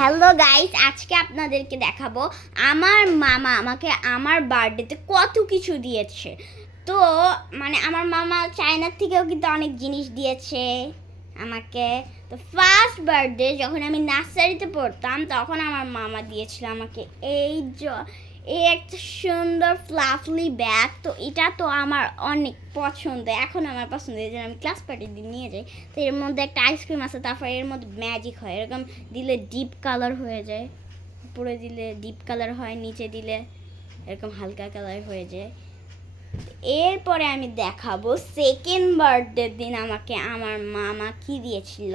Hello guys, আজকে আপনাদেরকে দেখাবো আমার মামা আমাকে আমার বার্থডেতে কত কিছু দিয়েছে। তো আমার মামা চায়নার থেকেও কিন্তু অনেক জিনিস দিয়েছে আমাকে। তো ফার্স্ট বার্থডে যখন আমি নার্সারিতে পড়তাম তখন আমার মামা দিয়েছিল আমাকে এই একটা সুন্দর ফ্লাফলি ব্যাগ। তো এটা তো আমার অনেক পছন্দ, এখন আমার পছন্দ, এই জন্য আমি ক্লাস পার্টির দিন নিয়ে যাই। তো এর মধ্যে একটা আইসক্রিম আছে, তারপর এর মধ্যে ম্যাজিক হয়, এরকম দিলে ডিপ কালার হয়ে যায়, উপরে দিলে ডিপ কালার হয়, নিচে দিলে এরকম হালকা কালার হয়ে যায়। এরপরে আমি দেখাবো সেকেন্ড বার্থডের দিন আমাকে আমার মামা কি দিয়েছিল।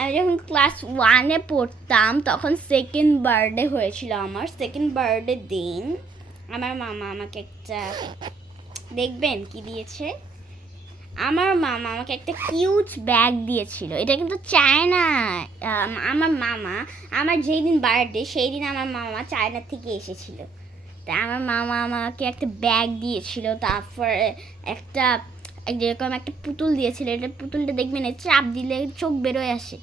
আমি যখন ক্লাস 1-এ পড়তাম তখন সেকেন্ড বার্থডে হয়েছিল আমার। সেকেন্ড বার্থডে দিন আমার মামা আমাকে একটা, দেখবেন কি দিয়েছে, আমার মামা আমাকে একটা কিউট ব্যাগ দিয়েছিল। এটা কিন্তু চায়না। আমার মামা, আমার যেই দিন বার্থডে সেই দিন আমার মামা চায়না থেকে এসেছিল। তা আমার মামা আমাকে একটা ব্যাগ দিয়েছিল, তারপর একটা যেরকম একটা পুতুল দিয়েছিল। এটা পুতুলটা দেখবেন চাপ দিলে চোখ বেরোয় আসে।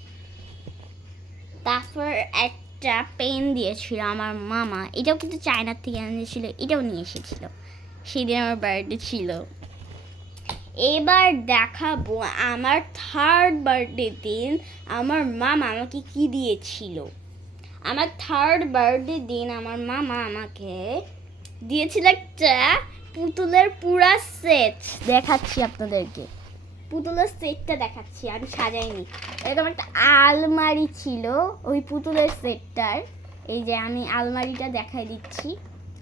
তারপর একটা পেন দিয়েছিল আমার মামা, এটাও কিন্তু চায়নার থেকে এনেছিল, এটাও নিয়ে এসেছিল, সেদিন আমার বার্থডে ছিল। এবার দেখাবো আমার থার্ড বার্থডে দিন আমার মামা আমাকে কি দিয়েছিল। আমার থার্ড বার্থডে দিন আমার মামা আমাকে দিয়েছিল একটা পুতুলের পুরা সেট। দেখাচ্ছি আপনাদেরকে, পুতুলের সেটটা দেখাচ্ছি, আমি সাজাইনি। এরকম একটা আলমারি ছিল ওই পুতুলের সেটটার। এই যে আমি আলমারিটা দেখাই দিচ্ছি,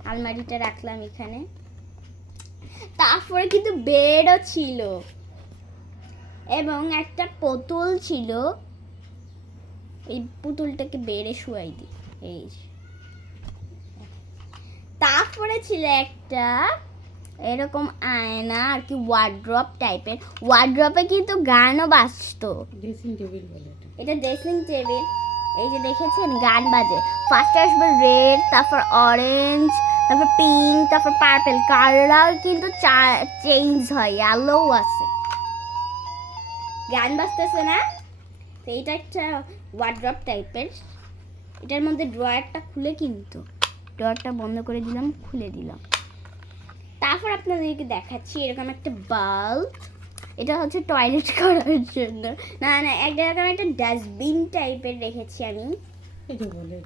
আলমারিটা রাখলাম এখানে। তারপরে কিন্তু বেডও ছিল এবং একটা পুতুল ছিল, এই পুতুলটাকে বেডে শুয়াই দিই। এই তারপরে ছিল একটা এরকম আয়না আর কি, ওয়ার্ড্রপ টাইপের। ওয়ার্ড্রপে কিন্তু গানও বাজতো। ড্রেসিং টেবিল বলে এটা ড্রেসিং টেবিল। এই যে দেখেছেন গান বাজে। ফার্স্টে আসবে রেড, তারপর অরেঞ্জ, তারপর পিঙ্ক, তারপর পার্পল। কালার কিন্তু চেঞ্জ হয়, ইয়েলো আছে, গান বাজতেছে না। তো এটা একটা ওয়ার্ড্রপ টাইপের। এটার মধ্যে ড্রয়ারটা খুলে, কিন্তু ড্রয়ারটা বন্ধ করে দিলাম, খুলে দিলাম। তারপর আপনাদেরকে দেখাচ্ছি এরকম একটা বাল্ব। এটা হচ্ছে টয়লেট করার জন্য। না না, এরকম একটা ডাস্টবিন টাইপের রেখেছি আমি। এটা বলে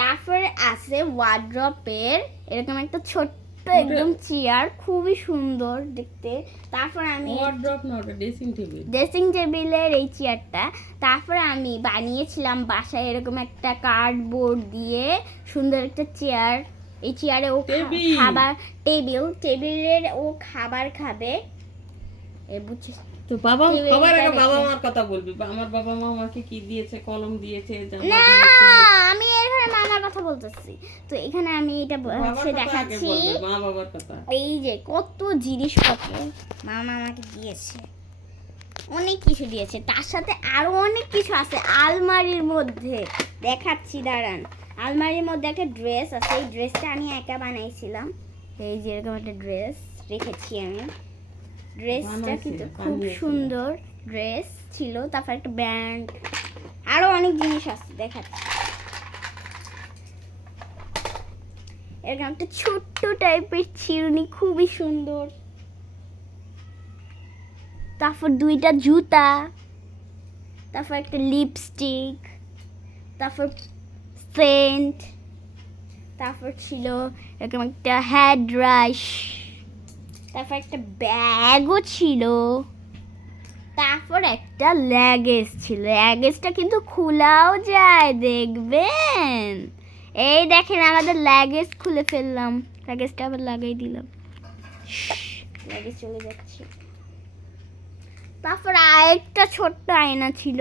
তারপরে আছে ওয়ার্ড্রপের এরকম একটা ছোট্ট একদম চেয়ার, খুবই সুন্দর দেখতে। তারপর আমি ওয়ার্ড্রপ না, ওটা ড্রেসিং টেবিল। ড্রেসিং টেবিলের এই চেয়ারটা। তারপরে আমি বানিয়েছিলাম বাসায় এরকম একটা কার্ডবোর্ড দিয়ে সুন্দর একটা চেয়ার। এই চেয়ারে ও খাবার, টেবিলের ও খাবার খাবে। বুঝছিস তো বাবা, সবার আগে বাবা মার কথা বলবি। আমার বাবা মা আমাকে কি দিয়েছে, কলম দিয়েছে, জামা না, দিয়েছে। আমি এখানে মামার কথা বলতেছি। তো এখানে আমি এটা হচ্ছে দেখাচ্ছি, মা বাবার কথা। এই যে কত জিনিসপত্র মামা আমাকে দিয়েছে, অনেক কিছু দিয়েছে। তার সাথে আরো অনেক কিছু আছে আলমারির মধ্যে, দেখাচ্ছি দাঁড়ান। আলমারির মধ্যে একটা ড্রেস আছে, এই ড্রেসটা আমি একা বানাইছিলাম। এই যে এরকম একটা ড্রেস রেখেছি আমি। ড্রেসটা কিন্তু খুব সুন্দর ড্রেস ছিল। তারপর একটা ব্যান্ড, আরো অনেক জিনিস আছে, দেখাচ্ছি। এরকম একটা ছোট্ট টাইপের চিরুনি, খুবই সুন্দর। তারপর দুইটা জুতা, তারপর একটা লিপস্টিক, তারপর সেন্ট, তারপর ছিল এরকম একটা হেয়ার ব্রাশ, তারপর একটা ব্যাগও ছিল, তারপর একটা ল্যাগেজ ছিল। ল্যাগেজটা কিন্তু খোলাও যায়, দেখবেন। এই দেখেন আমাদের ল্যাগেজ খুলে ফেললাম, ল্যাগেজটা আবার লাগাই দিলাম, ল্যাগেজ চলে যাচ্ছে। তারপর আরেকটা ছোট্ট আয়না ছিল।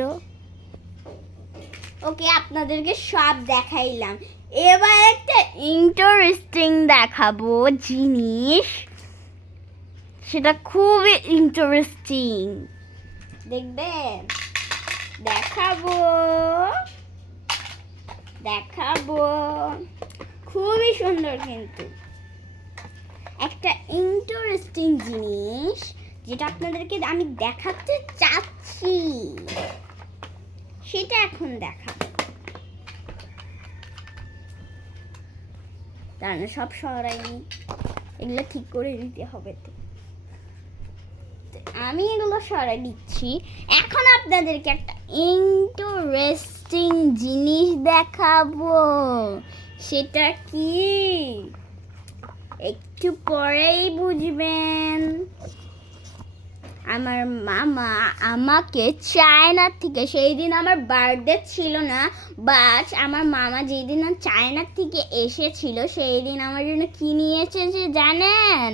ওকে, আপনাদেরকে সব দেখাইলাম। এবার একটা ইন্টারেস্টিং দেখাবো জিনিস, সেটা খুবই ইন্টারেস্টিং, দেখবেন। দেখাবো দেখাবো খুবই সুন্দর, কিন্তু একটা ইন্টারেস্টিং জিনিস যেটা আপনাদেরকে আমি দেখাতে চাচ্ছি, সেটা এখন দেখাবো। তার না সব সরাইনি, এগুলো ঠিক করে দিতে হবে। তো আমি এগুলো সরাই দিচ্ছি। এখন আপনাদেরকে একটা ইন্টারেস্টিং জিনিস দেখাবো। সেটা কি একটু পরেই বুঝবেন। আমার মামা আমাকে চায়না থেকে, সেই দিন আমার বার্থডে ছিল না, বাট আমার মামা যেই দিন চায়না থেকে এসেছিল সেই দিন আমার জন্য কি নিয়ে এসেছে জানেন?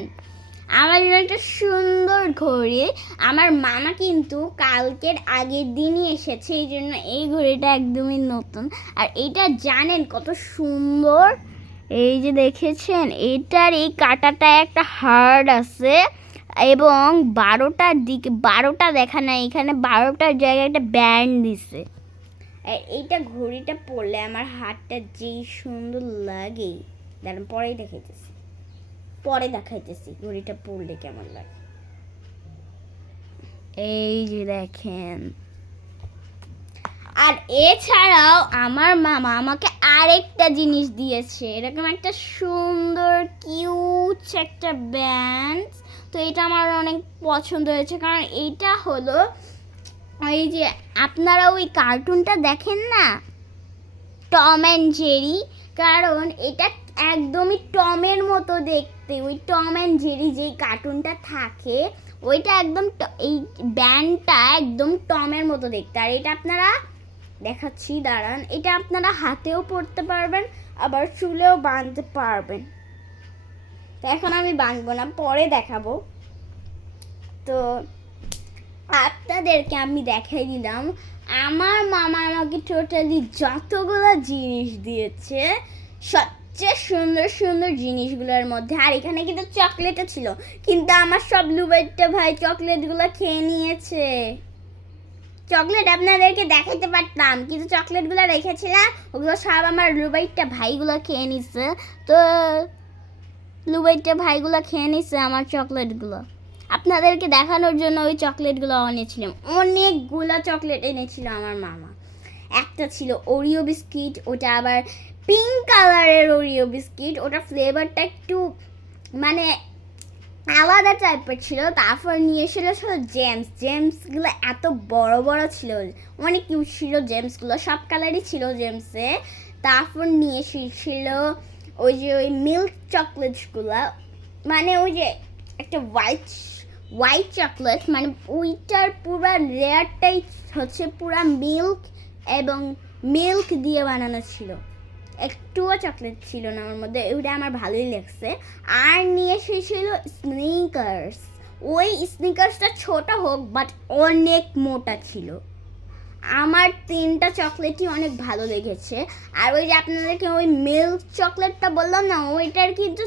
আমার জন্য একটা সুন্দর ঘড়ি। আমার মামা কিন্তু কালকের আগের দিনই এসেছে, এই জন্য এই ঘড়িটা একদমই নতুন। আর এটা জানেন কত সুন্দর? এই যে দেখেছেন, এটার এই কাঁটাটা একটা হার্ড আছে এবং 12টার দিকে 12টা দেখা নাই, এখানে 12টার জায়গায় একটা ব্যান্ড দিছে। আর এইটা ঘড়িটা পরলে আমার হাতটা যেই সুন্দর লাগে, দাঁড়ান পরে দেখাইতেছি ঘড়িটা পরলে কেমন লাগে। এই যে দেখেন। আর এছাড়াও আমার মামা আমাকে আরেকটা জিনিস দিয়েছে, এরকম একটা সুন্দর কিউট একটা ব্যান্ড। তো এটা আমার অনেক পছন্দ হয়েছে, কারণ এইটা হলো এই যে আপনারা ওই কার্টুনটা দেখেন না, টম অ্যান্ড জেরি, কারণ এটা একদমই টমের মতো দেখতে। ওই টম অ্যান্ড জেরি যেই কার্টুনটা থাকে ওইটা একদম এই ব্যান্ডটা একদম টমের মতো দেখতে। আর এটা আপনারা দেখাচ্ছি, দাঁড়ান, এটা আপনারা হাতেও পরতে পারবেন আবার চুলেও বাঁধতে পারবেন। তো এখন আমি বাঁধবো না, পরে দেখাবো। তো আপনাদেরকে আমি দেখাই দিলাম আমার মামা আমাকে টোটালি যতগুলো জিনিস দিয়েছে, সবচেয়ে সুন্দর সুন্দর জিনিসগুলোর মধ্যে। আর এখানে কিন্তু চকলেটও ছিল, কিন্তু আমার সব লুবাইটটা ভাই চকলেটগুলো খেয়ে নিয়েছে। চকলেট আপনাদেরকে দেখাতে পারতাম, কিন্তু চকলেটগুলো রেখেছিলাম, ওগুলো সব আমার লুবাইটটা ভাইগুলো খেয়ে নিচ্ছে। তো লুবাইটটা ভাইগুলো খেয়ে নিচ্ছে আমার চকলেটগুলো। আপনাদেরকে দেখানোর জন্য ওই চকলেটগুলো এনেছিলাম, অনেকগুলো চকলেট এনেছিল আমার মামা। একটা ছিল ওরিও বিস্কিট, ওটা আবার পিঙ্ক কালারের ওরিও বিস্কিট, ওটা ফ্লেভারটা একটু মানে আলাদা টাইপের ছিল। তারপর নিয়ে এসেছিল জেমসগুলো এত বড় বড় ছিল, অনেক কিউট ছিল জেমসগুলো, সব কালারই ছিল জেমসে। তারপর নিয়ে এসেছিল ওই যে ওই মিল্ক চকলেটসগুলো, মানে ওই যে একটা হোয়াইট চকলেট, মানে ওইটার পুরো লেয়ারটাই হচ্ছে পুরা মিল্ক এবং মিল্ক দিয়ে বানানো ছিল, একটুও চকলেট ছিল না ওর মধ্যে, ওইটা আমার ভালোই লাগছে। আর নিয়ে এসেছিল স্নিকার্স, ওই স্নিকার্সটা ছোট হোক বাট অনেক মোটা ছিল। আমার 3টা চকলেটই অনেক ভালো লেগেছে। আর ওই যে আপনাদেরকে ওই মিল্ক চকলেটটা বললাম না, ওইটার কিন্তু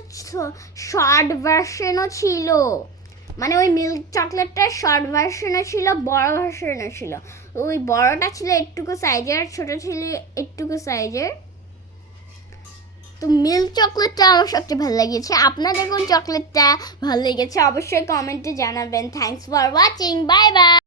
শর্ট ভার্সনও ছিল, মানে ওই মিল্ক চকলেটটার শর্ট ভার্সনও ছিল, বড় ভার্সনও ছিল। ওই বড়টা ছিল একটুকু সাইজের, ছোট ছিল একটুকু সাইজের। তো মিল্ক চকলেটটা আমার সবচেয়ে ভালো লেগেছে। আপনাদের কোন চকলেটটা ভালো লেগেছে অবশ্যই কমেন্টে জানাবেন। Thanks for watching, bye bye.